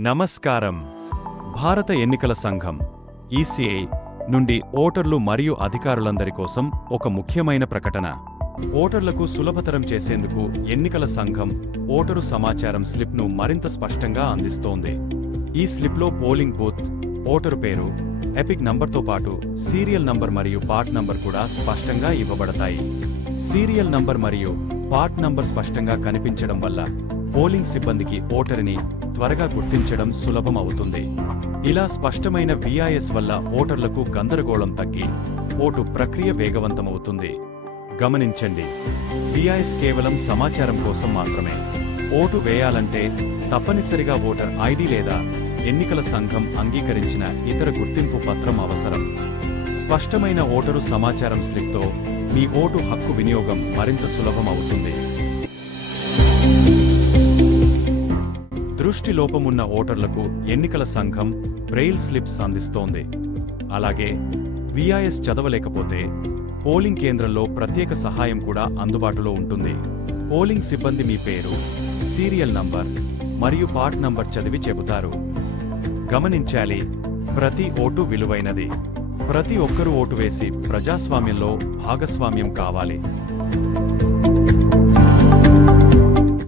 నమస్కారం. భారత ఎన్నికల సంఘం ఈసీఐ నుండి ఓటర్లు మరియు అధికారులందరి కోసం ఒక ముఖ్యమైన ప్రకటన. ఓటర్లకు సులభతరం చేసేందుకు ఎన్నికల సంఘం ఓటరు సమాచారం స్లిప్ను మరింత స్పష్టంగా అందిస్తోంది. ఈ స్లిప్లో పోలింగ్ బూత్, ఓటరు పేరు, ఎపిక్ నంబర్తో పాటు సీరియల్ నంబర్ మరియు పార్ట్ నంబర్ కూడా స్పష్టంగా ఇవ్వబడతాయి. సీరియల్ నంబర్ మరియు పార్ట్ నంబర్ స్పష్టంగా కనిపించడం వల్ల పోలింగ్ సిబ్బందికి ఓటరుని త్వరగా గుర్తించడం సులభం అవుతుంది. ఇలా స్పష్టమైన విఐఎస్ వల్ల ఓటర్లకు గందరగోళం తగ్గి ఓటు ప్రక్రియ వేగవంతమవుతుంది. గమనించండి, విఐఎస్ కేవలం సమాచారం కోసం మాత్రమే. ఓటు వేయాలంటే తప్పనిసరిగా ఓటర్ ఐడి లేదా ఎన్నికల సంఘం అంగీకరించిన ఇతర గుర్తింపు పత్రం అవసరం. స్పష్టమైన ఓటరు సమాచారం స్లిప్తో మీ ఓటు హక్కు వినియోగం మరింత సులభం అవుతుంది. దృష్టి లోపమున్న ఓటర్లకు ఎన్నికల సంఘం బ్రెయిల్ స్లిప్స్ అందిస్తోంది. అలాగే విఐఎస్ చదవలేకపోతే పోలింగ్ కేంద్రంలో ప్రత్యేక సహాయం కూడా అందుబాటులో ఉంటుంది. పోలింగ్ సిబ్బంది మీ పేరు, సీరియల్ నంబర్ మరియు పార్ట్ నంబర్ చదివి చెబుతారు. గమనించాలి, ప్రతి ఓటు విలువైనది. ప్రతి ఒక్కరూ ఓటు వేసి ప్రజాస్వామ్యంలో భాగస్వామ్యం కావాలి.